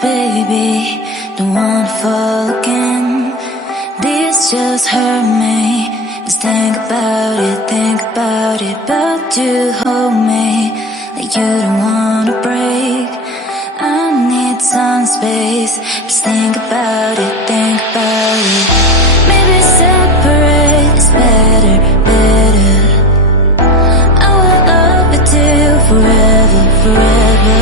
baby, don't wanna fall again. This just hurt me. Just think about it, but you hold me like you don't wanna break. I need some space. Just think about it, maybe separate is better, better. I will love you till forever, forever.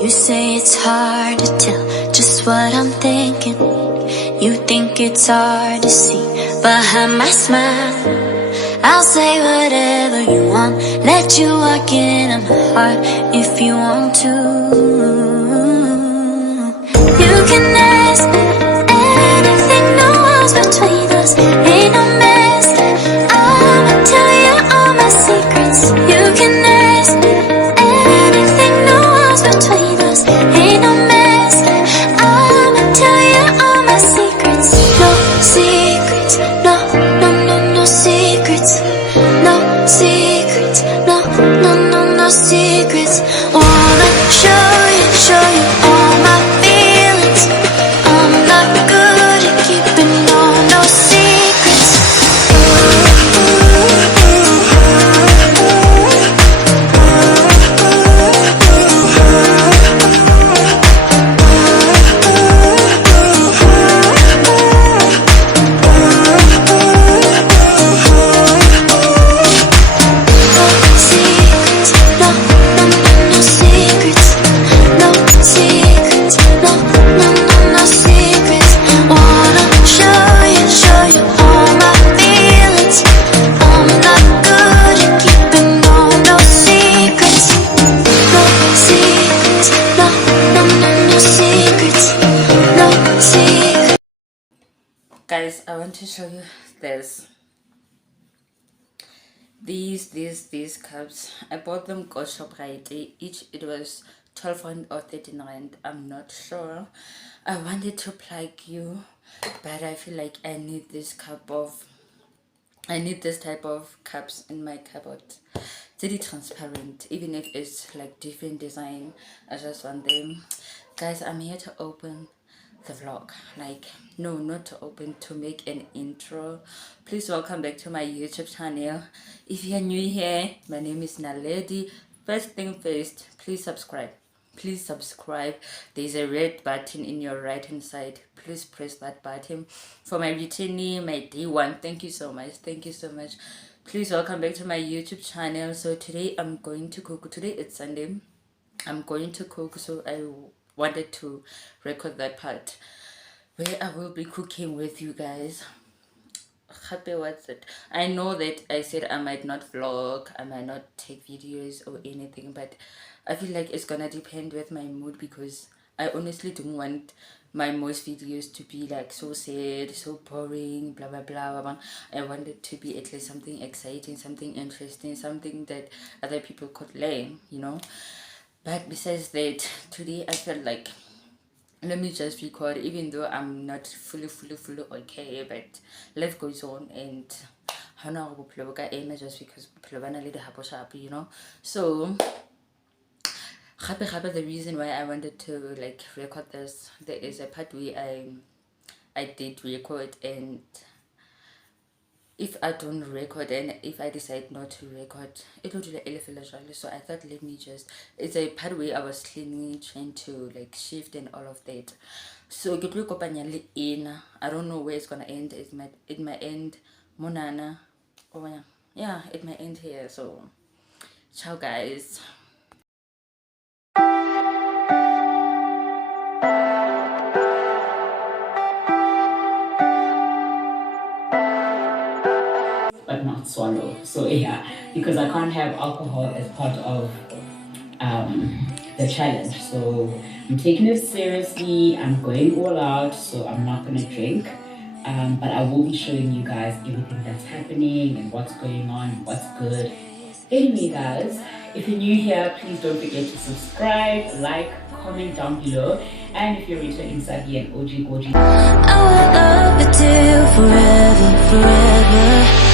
You say it's hard to tell just what I'm thinking. You think it's hard to see behind my smile. I'll say whatever you want, let you walk into my heart if you want to. You can ask me anything, no walls between us, ain't no mess. I'ma tell you all my secrets. You can ask me anything, no walls between us, ain't no mess. I'ma tell you all my secrets. No secrets, no, no, no, no secrets. No secrets, no, no, no, no secrets. Wanna show you all my feelings. I'm not good at keeping no secrets. Guys, I want to show you this. These cups. I bought them go ShopRite. Each it was 12 rand or 13 rand. I'm not sure. I wanted to plug you, but I feel like I need this type of cups in my cupboard. It's really transparent, even if it's like different design. I just want them. Guys, I'm here to open the vlog. Like, no, not open to make an intro. Please welcome back to my YouTube channel. If you're new here, my name is Naledi. First thing first, please subscribe. Please subscribe. There's a red button in your right hand side. Please press that button. For my returnee, my day one, thank you so much. Thank you so much. Please welcome back to my YouTube channel. So today I'm going to cook. Today it's Sunday. I'm going to cook, so I wanted to record that part where I will be cooking with you guys. Happy, what's it? I know that I said I might not vlog, I might not take videos or anything, but I feel like it's gonna depend with my mood, because I honestly don't want my most videos to be like so sad, so boring, blah blah blah blah, blah. I want it to be at least something exciting, something interesting, something that other people could learn, you know. But besides that, today I felt like, let me just record, even though I'm not fully okay, but life goes on, and I know just because you know. So the reason why I wanted to like record this, there is a part where I did record, and if I don't record and if I decide not to record, it will do the elephant. So I thought, let me just, it's a part where I was cleaning, trying to like shift and all of that. So get in, I don't know where it's gonna end. It might end monana. Oh yeah, it might end here. So ciao guys. But not swallow. So yeah, because I can't have alcohol as part of the challenge. So I'm taking it seriously. I'm going all out. So I'm not gonna drink. But I will be showing you guys everything that's happening and what's going on, what's good. Anyway, guys, if you're new here, please don't forget to subscribe, like, comment down below. And if you're returning Sabi and OG Goji, I will love you till forever, forever.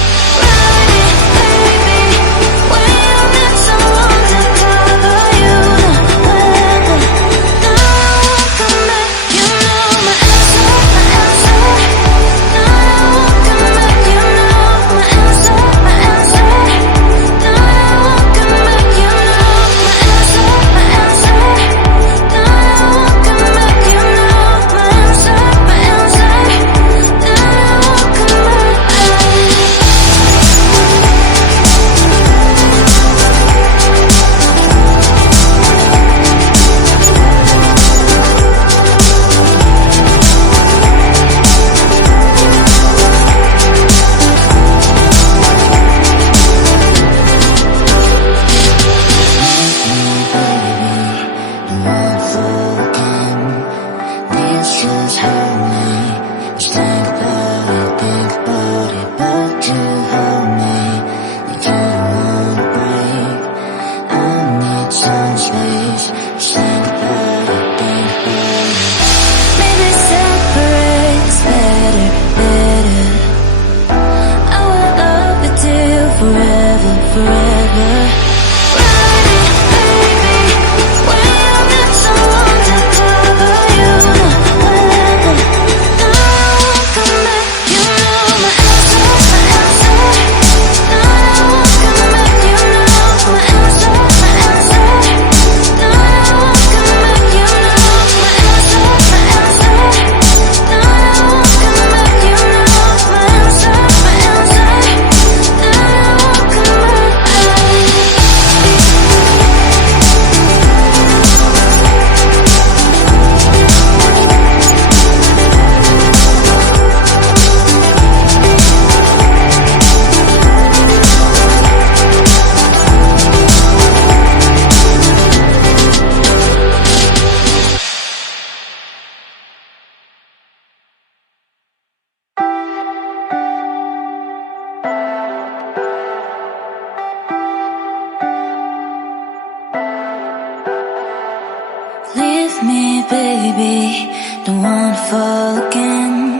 Leave me, baby, don't wanna fall again.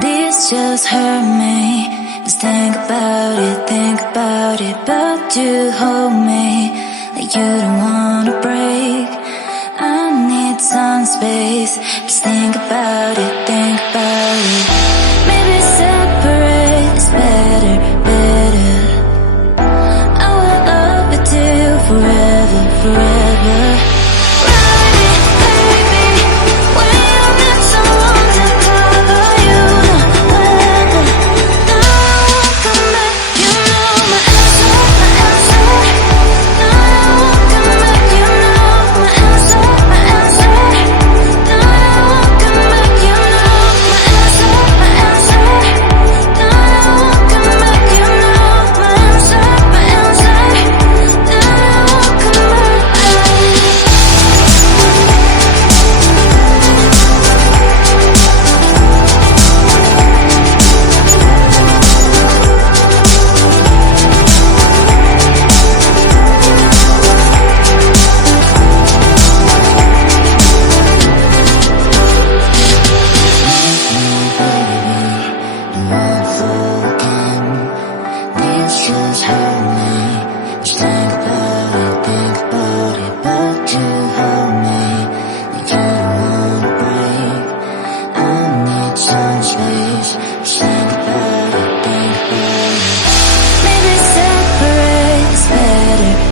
This just hurt me. Just think about it, but you hold me like you don't wanna break. I need some space. Just think about it.